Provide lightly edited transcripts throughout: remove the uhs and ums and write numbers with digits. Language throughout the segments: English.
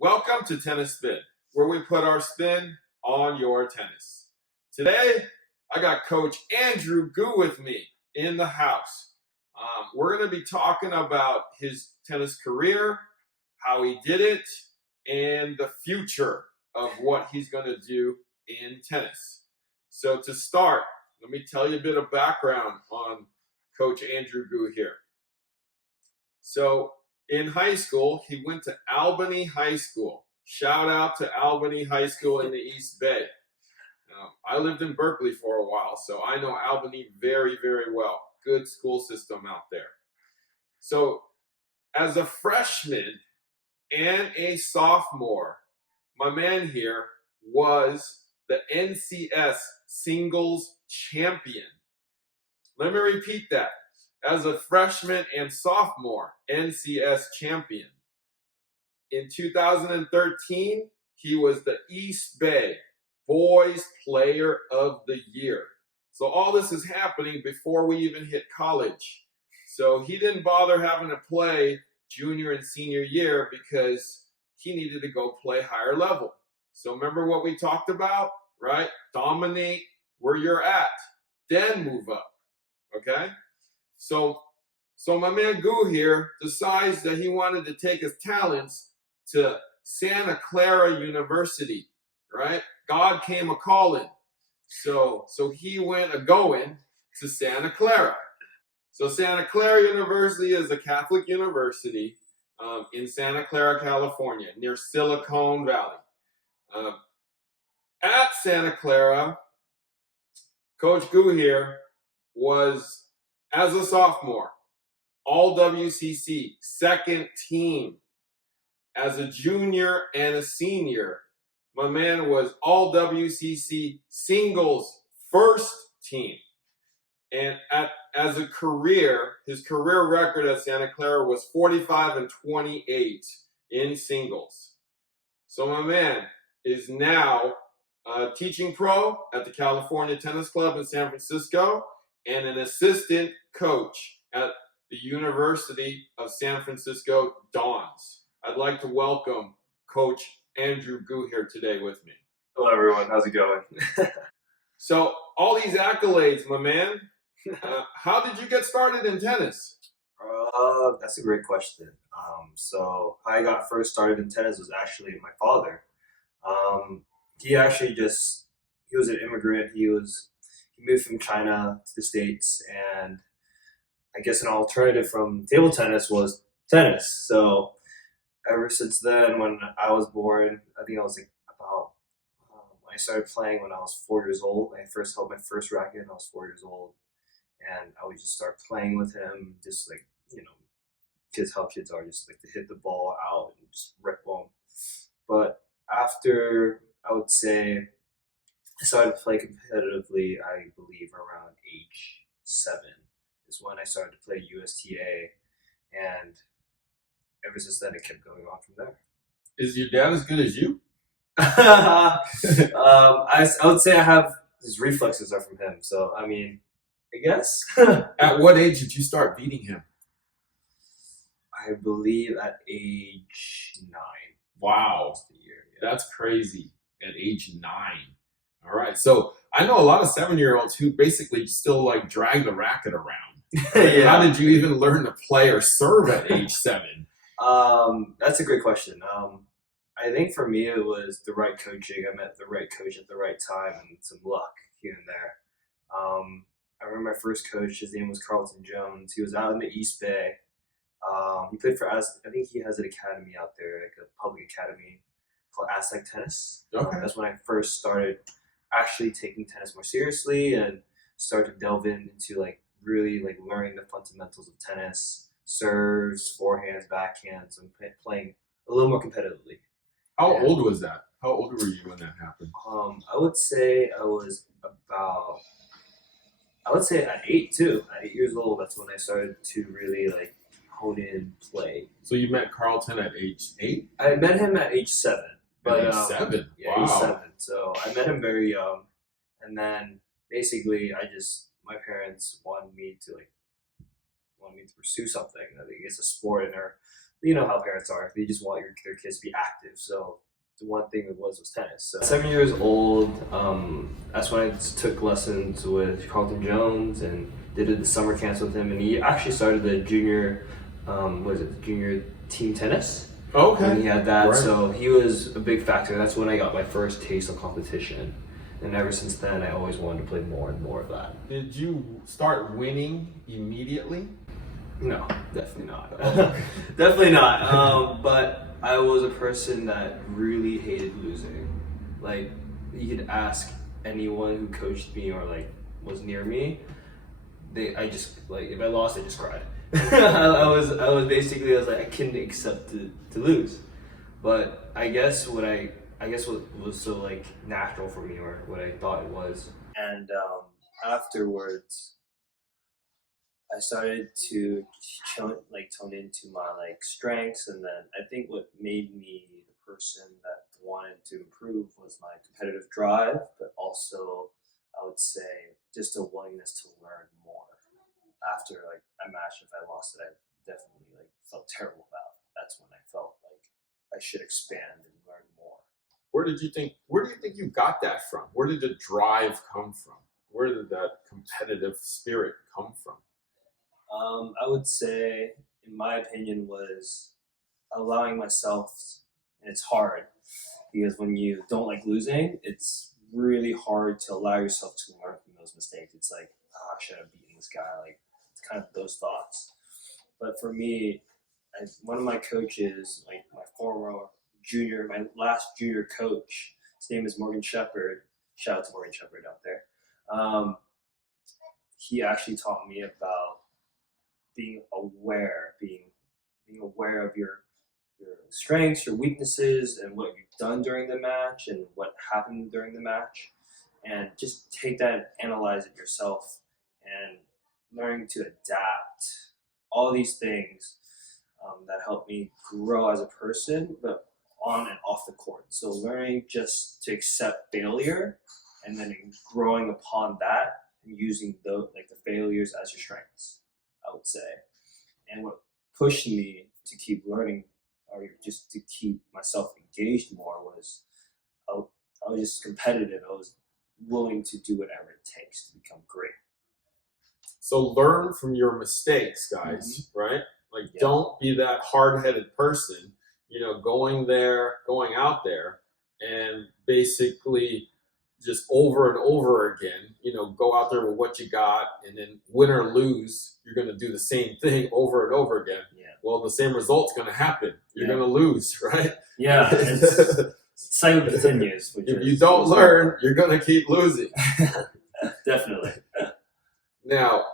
Welcome to Tennis Spin, where we put our spin on your tennis. Today, I got Coach Andrew Gu with me in the house. We're going to be talking about his tennis career, how he did it, and the future of what he's going to do in tennis. So to start, let me tell you a bit of background on Coach Andrew Gu here. So in high school, he went to Albany High School. Shout out to Albany High School in the East Bay. I lived in Berkeley for a while, so I know Albany very, very well. Good school system out there. So as a freshman and a sophomore, my man here was the NCS singles champion. Let me repeat that. As a freshman and sophomore, NCS champion. In 2013, he was the East Bay Boys Player of the Year. So all this is happening before we even hit college. So he didn't bother having to play junior and senior year because he needed to go play higher level. So remember what we talked about, right? Dominate where you're at, then move up, okay? So my man Gu here decides that he wanted to take his talents to Santa Clara University, right? God came a-calling. So he went a-going to Santa Clara. So Santa Clara University is a Catholic university in Santa Clara, California, near Silicon Valley. At Santa Clara, Coach Gu here was, as a sophomore, all WCC, second team. As a junior and a senior, my man was all WCC singles first team. And as a career, his career record at Santa Clara was 45-28 in singles. So my man is now a teaching pro at the California Tennis Club in San Francisco and an assistant coach at the University of San Francisco Dons. I'd like to welcome Coach Andrew Gu here today with me. Hello, everyone. How's it going? So, all these accolades, my man. How did you get started in tennis? That's a great question. So how I got first started in tennis was actually my father. He was an immigrant. He moved from China to the States, and I guess an alternative from table tennis was tennis. So ever since then, when I was born, I think I was like about when I started playing when I was 4 years old. I first held my first racket when I was 4 years old, and I would just start playing with him, just like, kids how kids are, just like to hit the ball out and just rip them. But after, I would say, I started to play competitively, I believe around age 7 is when I started to play USTA, and ever since then it kept going on from there. Is your dad as good as you? I would say I have, his reflexes are from him, so I mean, I guess. At what age did you start beating him? I believe at age 9. Wow. The year, yeah. That's crazy. At age 9. All right. So I know a lot of 7-year-olds who basically still like drag the racket around. Yeah. How did you even learn to play or serve at age 7? That's a great question. I think for me it was the right coaching. I met the right coach at the right time and some luck here and there. I remember my first coach, his name was Carlton Jones. He was out in the East Bay. He played for I think he has an academy out there, like a public academy called Aztec Tennis. Okay. That's when I first started actually taking tennis more seriously and started to delve into like really like learning the fundamentals of tennis, serves, forehands, backhands, and playing a little more competitively. How old was that? How old were you when that happened? I would say I was at 8 too. At 8 years old, that's when I started to really like hone in play. So you met Carlton at age 8? I met him at age 7. But, age 7? Yeah, wow. age 7. So I met him very young, and then basically my parents wanted me to pursue something. I think it's a sport, and you know how parents are. They just want their kids to be active. So the one thing that was tennis. So 7 years old, that's when I took lessons with Carlton Jones and did the summer camps with him. And he actually started the junior, junior team tennis. Okay. And he had that, Right. so he was a big factor. That's when I got my first taste of competition. And ever since then, I always wanted to play more and more of that. Did you start winning immediately? No, definitely not. Definitely not. But I was a person that really hated losing. Like, you could ask anyone who coached me or like was near me. I just like if I lost, I just cried. I was like I couldn't accept to lose. But I guess what was so like natural for me, or what I thought it was. And afterwards, I started to tone into my like strengths, and then I think what made me the person that wanted to improve was my competitive drive, but also I would say just a willingness to learn more. After like a match, if I lost it, I definitely like felt terrible about. That's when I felt like I should expand and learn more. Where do you think you got that from? Where did the drive come from? Where did that competitive spirit come from? I would say, in my opinion, was allowing myself, and it's hard because when you don't like losing, it's really hard to allow yourself to learn from those mistakes. It's like, oh, I should have beaten this guy. Like, it's kind of those thoughts. But for me, one of my coaches, like my last junior coach, his name is Morgan Shepherd. Shout out to Morgan Shepherd out there. He actually taught me about being aware of your strengths, your weaknesses, and what you've done during the match and what happened during the match, and just take that and analyze it yourself, and learning to adapt. All these things that help me grow as a person, but on and off the court. So learning just to accept failure, and then growing upon that and using the failures as your strengths, I would say. And what pushed me to keep learning, or just to keep myself engaged more, was I was just competitive. I was willing to do whatever it takes to become great. So learn from your mistakes, guys, right? Like, don't be that hard-headed person, going out there and basically just over and over again, go out there with what you got, and then win or lose, you're going to do the same thing over and over again. Yeah. Well, the same result's going to happen. You're going to lose, right? Yeah. Cycle continues. If you don't learn, you're going to keep losing. Definitely. Now,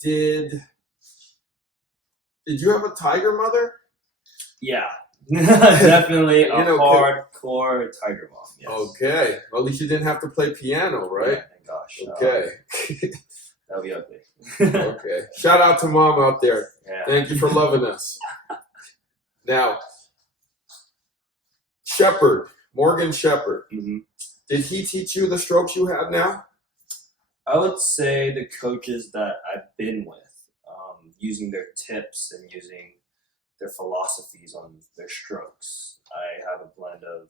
did you have a tiger mother? Yeah. Definitely a hardcore tiger mom. Yes. Okay. Well, at least you didn't have to play piano, right? Yeah, thank gosh. Okay. That'll be ugly. Okay. Shout out to mom out there. Yeah. Thank you for loving us. Now, Morgan Shepherd. Mm-hmm. Did he teach you the strokes you have now? I would say the coaches that I've been with, using their tips and using their philosophies on their strokes. I have a blend of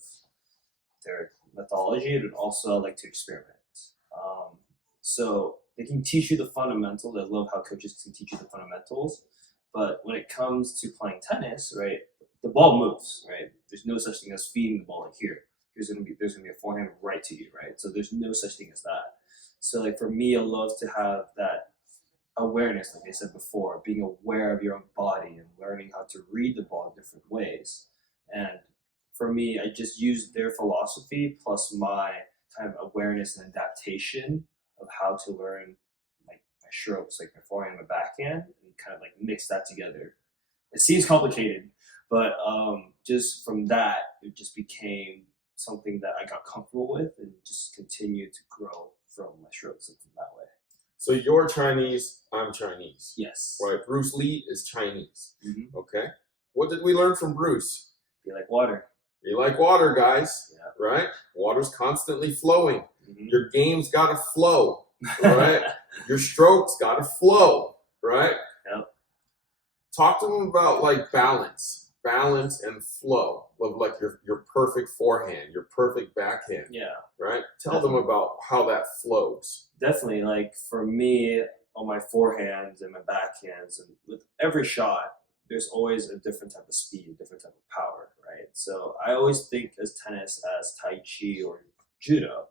their methodology, and also I like to experiment. So they can teach you the fundamentals. I love how coaches can teach you the fundamentals. But when it comes to playing tennis, right, the ball moves, right? There's no such thing as feeding the ball like here. There's gonna be a forehand right to you, right? So there's no such thing as that. So like for me, I love to have that awareness, like I said before, being aware of your own body and learning how to read the ball in different ways. And for me, I just use their philosophy plus my kind of awareness and adaptation of how to learn like my strokes, like my forehand and my backhand, and kind of like mix that together. It seems complicated, but just from that, it just became something that I got comfortable with and just continued to grow from my strokes in that way. So you're Chinese, I'm Chinese. Yes. Right. Bruce Lee is Chinese. Mm-hmm. Okay. What did we learn from Bruce? Be like water. Be like water, guys. Yeah. Right? Water's constantly flowing. Mm-hmm. Your game's got to flow. Right? Your strokes got to flow. Right? Yep. Talk to them about like balance and flow of like your perfect forehand, your perfect backhand. Yeah. Right? Tell them about how that flows. Definitely. Like for me, on my forehands and my backhands, and with every shot, there's always a different type of speed, a different type of power, right? So I always think as tennis as Tai Chi or Judo.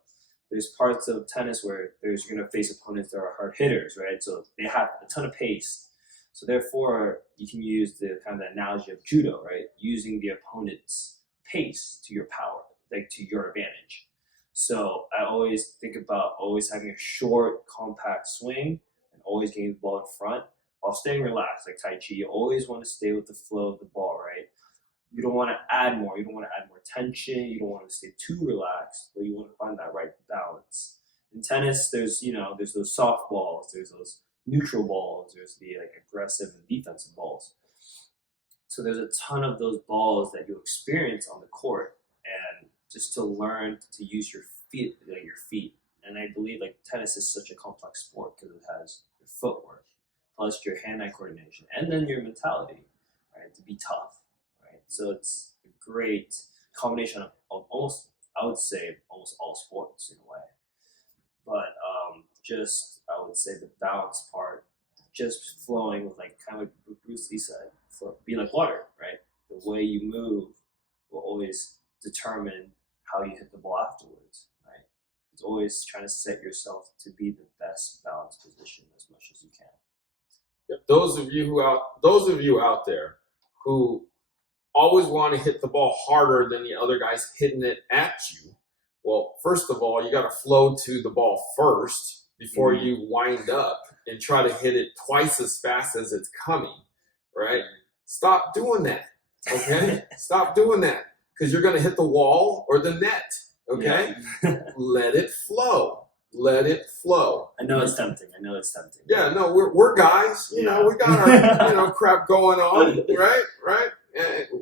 There's parts of tennis where you're going to face opponents that are hard hitters, right? So they have a ton of pace. So therefore, you can use the kind of the analogy of Judo, right? Using the opponent's pace to your power, like to your advantage. So I always think about always having a short, compact swing and always getting the ball in front while staying relaxed, like Tai Chi. You always want to stay with the flow of the ball, right? You don't want to add more. You don't want to add more tension. You don't want to stay too relaxed, but you want to find that right balance. In tennis, there's those soft balls, there's those neutral balls, there's the like aggressive and defensive balls. So there's a ton of those balls that you'll experience on the court, and just to learn to use your feet, And I believe like tennis is such a complex sport because it has your footwork, plus your hand-eye coordination, and then your mentality, right, to be tough. So it's a great combination of almost, I would say, almost all sports in a way. But just, I would say the balance part, just flowing with like kind of like Bruce Lee said, be like water, right? The way you move will always determine how you hit the ball afterwards, right? It's always trying to set yourself to be the best balanced position as much as you can. Those of you out there who always want to hit the ball harder than the other guy's hitting it at you. Well, first of all, you got to flow to the ball first before you wind up and try to hit it twice as fast as it's coming, right? Stop doing that, okay? Stop doing that because you're going to hit the wall or the net, okay? Yeah. Let it flow. Let it flow. I know it's tempting. Yeah, no, we're guys. You know, we got our crap going on, right?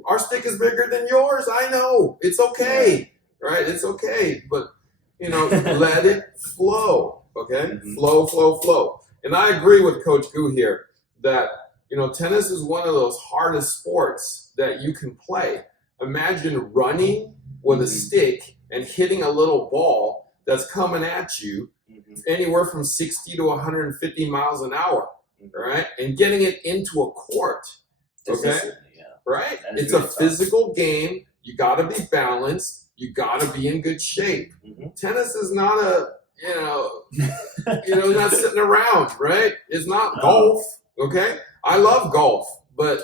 Our stick is bigger than yours. I know. It's okay. Right? It's okay. But, let it flow. Okay? Mm-hmm. Flow. And I agree with Coach Gu here that, tennis is one of those hardest sports that you can play. Imagine running with a stick and hitting a little ball that's coming at you anywhere from 60 to 150 miles an hour, right? And getting it into a court. Okay? Right? It's a physical game. You got to be balanced. You got to be in good shape. Mm-hmm. Tennis is not not sitting around, right? It's not golf, okay? I love golf, but,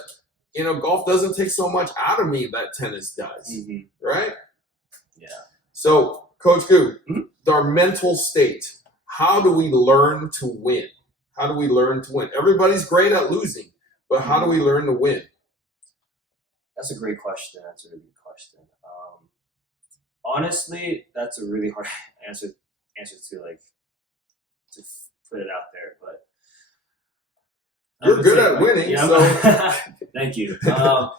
golf doesn't take so much out of me that tennis does, right? Yeah. So, Coach Gu, our mental state, how do we learn to win? Everybody's great at losing, but how do we learn to win? That's a great question. That's a really good question. Honestly, that's a really hard answer to put it out there. But you're good at winning, so thank you. I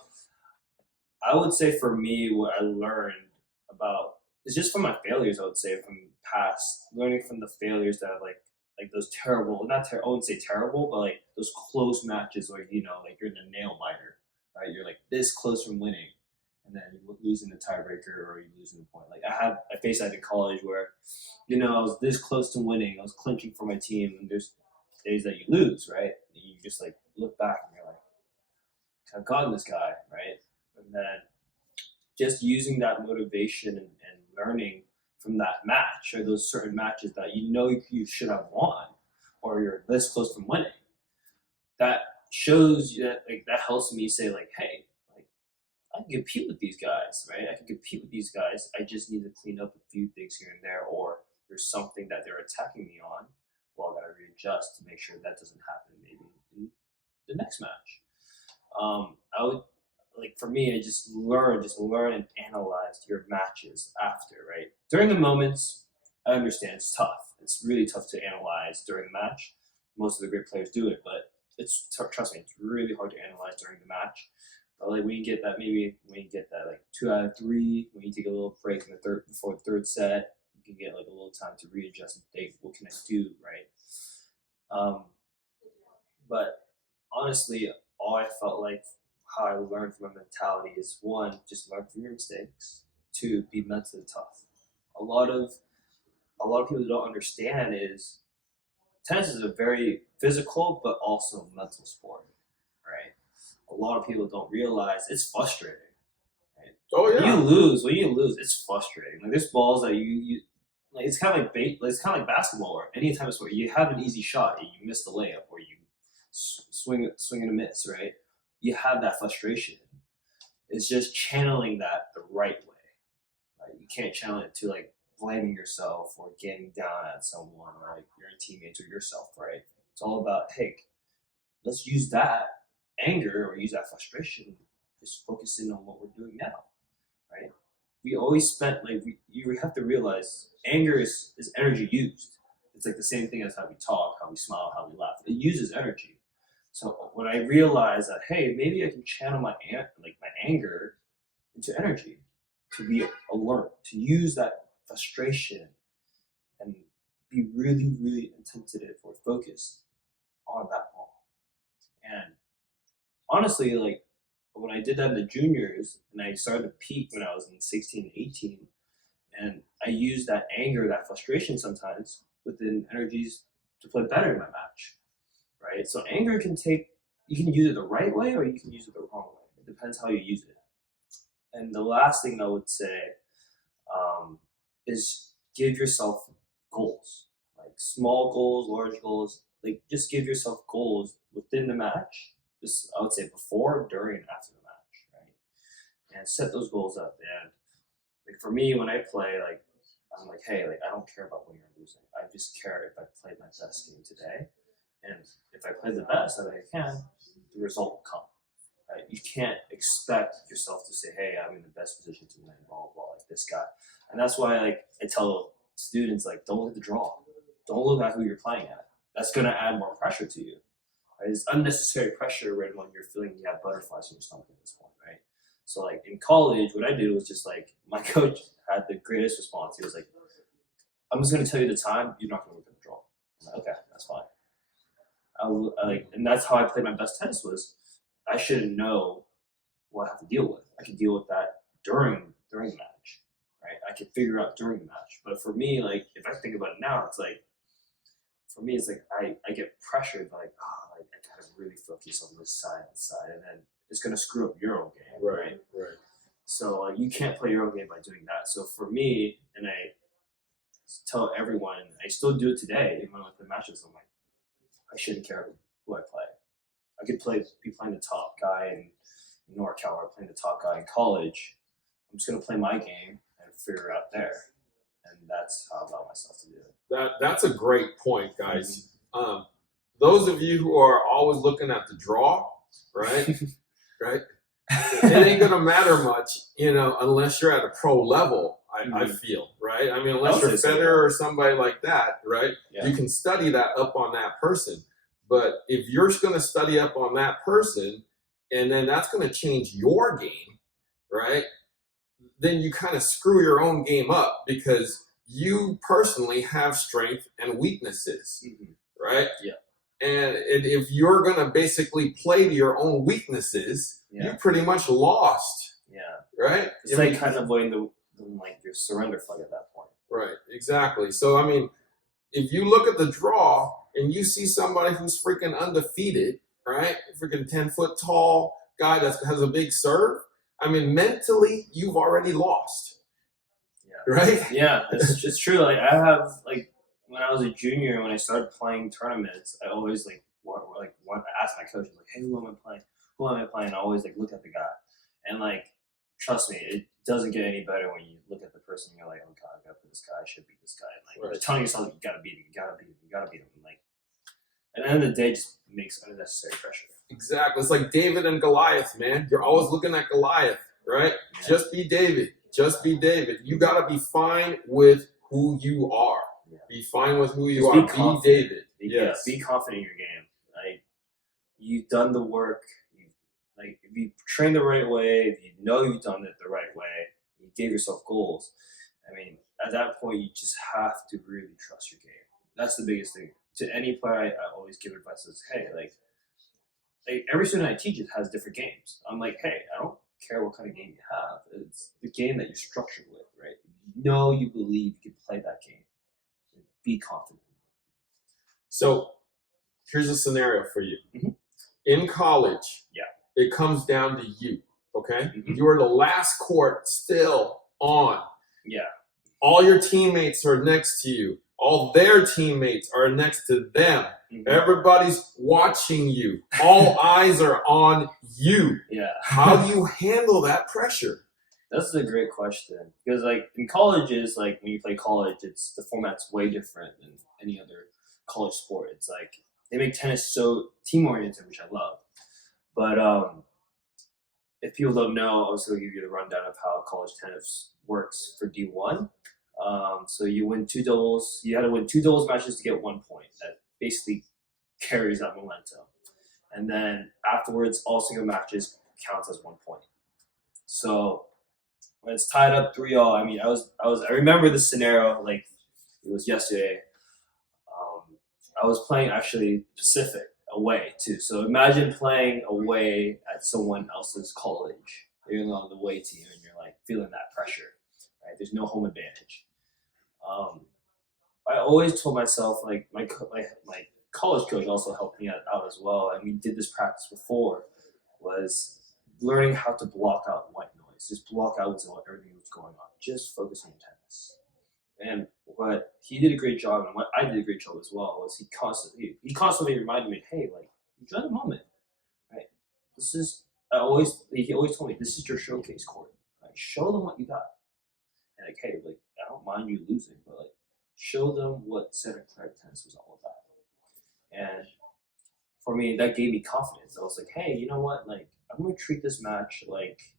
would say for me, what I learned about is just from my failures. I would say from past, learning from the failures that like those terrible, I wouldn't say terrible, but like those close matches where like you're in a nail biter. Right, you're like this close from winning, and then you're losing the tiebreaker or you're losing the point. Like I faced that in college where, I was this close to winning. I was clinching for my team, and there's days that you lose, right? And you just like look back and you're like, I've gotten this guy, right? And then just using that motivation and learning from that match or those certain matches that you should have won, or you're this close from winning. That shows you that helps me say like, hey, like I can compete with these guys, right? I can compete with these guys. I just need to clean up a few things here and there, or there's something that they're attacking me on. Well, I gotta readjust to make sure that doesn't happen maybe in the next match. I would for me, I just learn and analyze your matches after, right? During the moments, I understand it's tough. It's really tough to analyze during the match. Most of the great players do it, but trust me, it's really hard to analyze during the match. But when you get that 2 out of 3, when you take a little break in before the third set, you can get a little time to readjust and think, what can I do, right? But honestly, all I felt like how I learned from my mentality is one, just learn from your mistakes. Two, be mentally tough. A lot of people don't understand is tennis is a very physical but also mental sport, right? A lot of people don't realize it's frustrating. Right? Oh yeah. When you lose, it's frustrating. Like there's balls that you like. It's kind of like basketball or any type of sport. You have an easy shot and you miss the layup, or you swing and a miss, right? You have that frustration. It's just channeling that the right way. Right? You can't channel it to like blaming yourself or getting down at someone or like your teammates or yourself, right? It's all about, hey, let's use that anger or use that frustration, just focusing on what we're doing now, right? We always spent you have to realize anger is energy used. It's like the same thing as how we talk, how we smile, how we laugh. It uses energy. So when I realized that, hey, maybe I can channel my anger into energy, to be alert, to use that frustration and be really, really attentive or focused on that ball. And honestly, like when I did that in the juniors and I started to peak when I was in 16 and 18, and I used that anger, that frustration sometimes within energies to play better in my match, right? So anger you can use it the right way or you can use it the wrong way. It depends how you use it. And the last thing I would say is give yourself goals, like small goals, large goals. Like just give yourself goals within the match. Just I would say before, during, and after the match, right? And set those goals up. And like for me, when I play, like I'm like, hey, like I don't care about winning or losing. I just care if I played my best game today, and if I play the best that I can, the result will come. Right? You can't expect yourself to say, hey, I'm in the best position to win, blah, blah, blah, like this guy. And that's why like I tell students, like, don't look at the draw. Don't look at who you're playing at. That's going to add more pressure to you. Right? It's unnecessary pressure when you're feeling you have butterflies in your stomach at this point, right? So like in college, what I did was just like, my coach had the greatest response. He was like, I'm just going to tell you the time. You're not going to look at the draw. I'm like, okay, that's fine. And that's how I played my best tennis was, I shouldn't know what I have to deal with. I could deal with that during the match, right? I could figure out during the match. But for me, like if I think about it now, it's like for me, it's like I get pressured like, I gotta really focus on this side, and then it's gonna screw up your own game, right? Right. So you can't play your own game by doing that. So for me, and I tell everyone, I still do it today, even with the matches. I'm like, I shouldn't care who I play. I could be playing the top guy in NorCal or playing the top guy in college. I'm just gonna play my game and figure it out there, and that's how I allow myself to do it. That's a great point, guys. Those of you who are always looking at the draw, right, right, it ain't gonna matter much, unless you're at a pro level. I feel, right. I mean, unless you're Federer or somebody like that, right? Yeah. You can study that up on that person. But if you're going to study up on that person, and then that's going to change your game, right? Then you kind of screw your own game up because you personally have strength and weaknesses, right? Yeah. And if you're going to basically play to your own weaknesses, you pretty much lost. Yeah. Right? It's like kind of avoiding your surrender flag at that point. Right. Exactly. So, I mean, if you look at the draw and you see somebody who's freaking undefeated, right? Freaking 10-foot tall guy that has a big serve. I mean, mentally, you've already lost. Yeah. Right? Yeah, it's true. Like I have when I was a junior, when I started playing tournaments, I always want to ask my coach, like, hey, who am I playing? Who am I playing? I always look at the guy, and trust me, it doesn't get any better when you look at the person and you're like, oh god, I gotta put this guy, I should beat this guy. And right. Telling yourself you gotta beat him, you gotta beat him, you gotta beat him. And at the end of the day, it just makes unnecessary pressure. Exactly. It's like David and Goliath, man. You're always looking at Goliath, right? Yeah. Just be David. Just be David. You gotta be fine with who you are. Yeah. Be fine with who you are. Be David. Yes. Be confident in your game. You've done the work. If you train the right way, if you know you've done it the right way, you gave yourself goals. I mean, at that point, you just have to really trust your game. That's the biggest thing. To any player, I always give advice is, hey, like every student I teach it has different games. I'm like, hey, I don't care what kind of game you have. It's the game that you're structured with, right? You know, you believe you can play that game. Be confident. So here's a scenario for you. Mhm. In college, Yeah. it comes down to you, okay? Mhm. You are the last court still on. Yeah. All your teammates are next to you. All their teammates are next to them. Mhm. Everybody's watching you. All eyes are on you. Yeah. How do you handle that pressure? That's a great question because, like, in colleges, like when you play college, it's the format's way different than any other college sport. It's like they make tennis so team oriented, which I love. But if people don't know, I was going to give you the rundown of how college tennis works for D1. So you win two doubles. You had to win two doubles matches to get 1 point. That basically carries that momentum. And then afterwards, all single matches counts as 1 point. So when it's tied up 3-all, I mean, I remember this scenario like it was yesterday. I was playing actually Pacific away too. So imagine playing away at someone else's college. You're on the away team and you're like feeling that pressure, right? There's no home advantage. I always told myself, like my college coach also helped me out as well, and we did this practice before, was learning how to block out white noise. Just block out everything that's going on. Just focus on tennis. And what he did a great job, and what I did a great job as well, was he constantly reminded me, hey, like enjoy the moment, right? He always told me, this is your showcase court. Like, show them what you got. And like, hey, like I don't mind you losing, but like show them what center court tennis was all about. And for me, that gave me confidence. I was like, hey, you know what? Like, I'm gonna treat this match like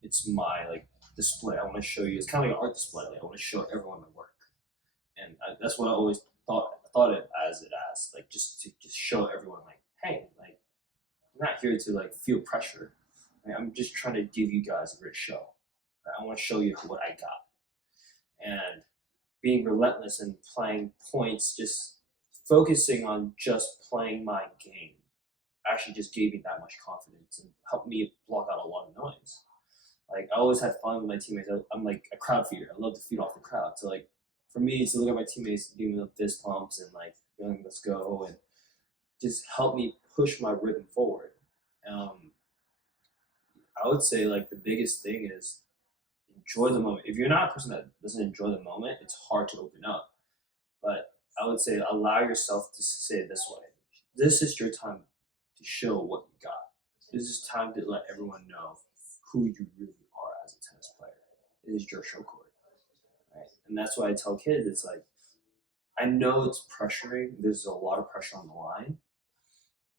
it's my like display. I want to show you. It's kind of like an art display. Like, I want to show everyone my work, and that's what I always thought it as like just to show everyone like, hey, like I'm not here to like feel pressure. Right? I'm just trying to give you guys a great show. Right? I want to show you what I got, and being relentless and playing points, just focusing on just playing my game, actually just gave me that much confidence and helped me block out a lot of noise. Like I always had fun with my teammates. I'm like a crowd feeder. I love to feed off the crowd. So like for me to look at my teammates giving them fist pumps and like going, let's go, and just help me push my rhythm forward. I would say like the biggest thing is enjoy the moment. If you're not a person that doesn't enjoy the moment, it's hard to open up. But I would say allow yourself to say it this way. This is your time to show what you got. This is time to let everyone know who you really are as a tennis player. It is your show court. Right? And that's why I tell kids, it's like, I know it's pressuring. There's a lot of pressure on the line.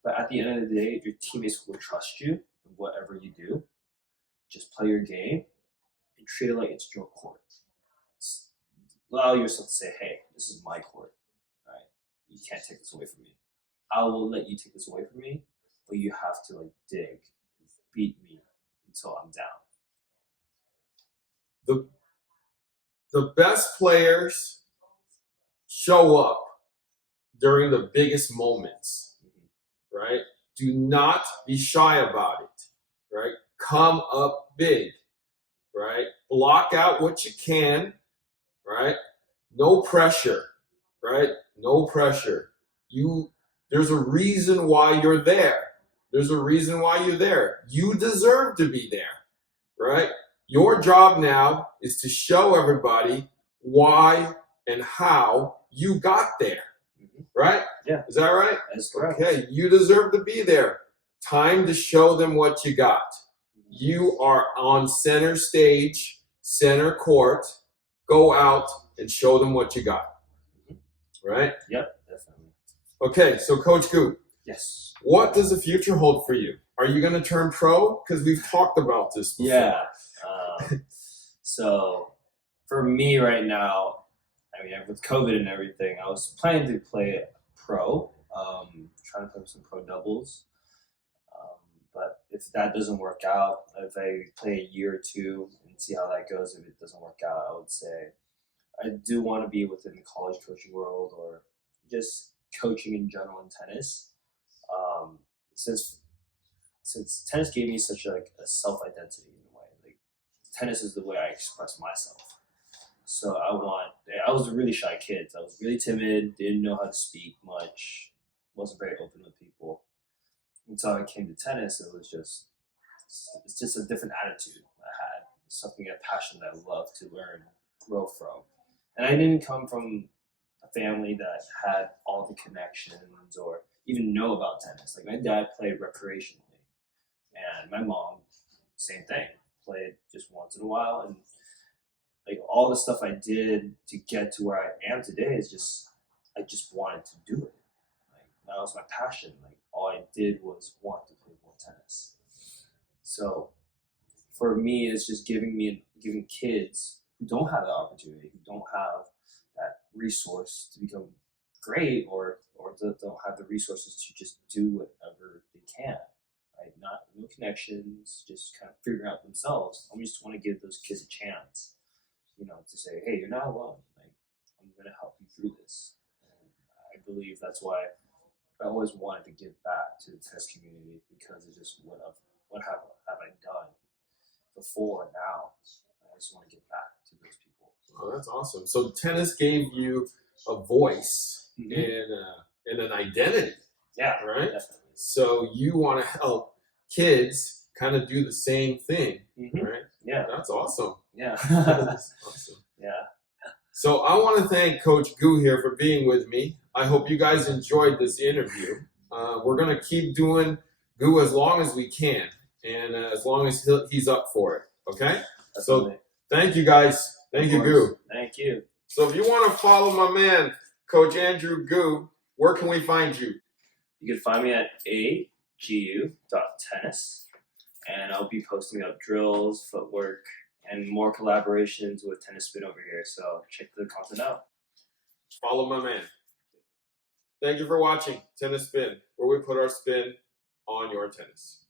But at the end of the day, your teammates will trust you in whatever you do. Just play your game and treat it like it's your court. Allow yourself to say, hey, this is my court. Right? You can't take this away from me. I will let you take this away from me, but you have to like dig, beat me until I'm down. The best players show up during the biggest moments, right? Do not be shy about it, right? Come up big, right? Block out what you can, right? No pressure, right? No pressure. There's a reason why you're there. There's a reason why you're there. You deserve to be there, right? Your job now is to show everybody why and how you got there, right? Yeah. Is that right? That's correct. Okay, you deserve to be there. Time to show them what you got. You are on center stage, center court. Go out and show them what you got, right? Yep, definitely. Okay, so Coach Gu, Yes. what does the future hold for you? Are you going to turn pro? Because we've talked about this before. Yeah. So for me right now, I mean, with COVID and everything, I was planning to play pro, trying to play some pro doubles. But if that doesn't work out, if I play a year or two and see how that goes, if it doesn't work out, I would say I do want to be within the college coaching world or just coaching in general in tennis. Since since tennis gave me such like a self identity in a way. Like tennis is the way I express myself. So I was a really shy kid. I was really timid, didn't know how to speak much, wasn't very open with people. Until I came to tennis, it's just a different attitude I had. It's something, a passion that I love to learn, grow from. And I didn't come from a family that had all the connections or even know about tennis. Like my dad played recreationally, and my mom, same thing, played just once in a while. And like all the stuff I did to get to where I am today is just I just wanted to do it. Like that was my passion. Like all I did was want to play more tennis. So for me, it's just giving kids who don't have that opportunity, who don't have that resource to become great, or don't have the resources to just do whatever they can. Right? Not no connections, just kind of figuring out themselves. I just want to give those kids a chance, to say, hey, you're not alone. Like I'm gonna help you through this. And I believe that's why I always wanted to give back to the tennis community, because it's just what have I done before and now. I just want to give back to those people. Oh, that's awesome. So tennis gave you a voice Mhm. and an identity, Yeah, right? definitely. So you want to help kids kind of do the same thing, Mhm. right? Yeah, That's awesome. yeah, That's awesome. yeah. So I want to thank Coach Gu here for being with me. I hope you guys enjoyed this interview. We're going to keep doing Gu as long as we can, and as long as he's up for it. Okay? So Definitely. thank you guys. Thank you, Of course. Gu. Thank you. So if you want to follow my man, Coach Andrew Gu, where can we find you? You can find me at agu.tennis, and I'll be posting up drills, footwork, and more collaborations with tennisspin over here. So check the content out. Follow my man. Thank you for watching Tennis Spin, where we put our spin on your tennis.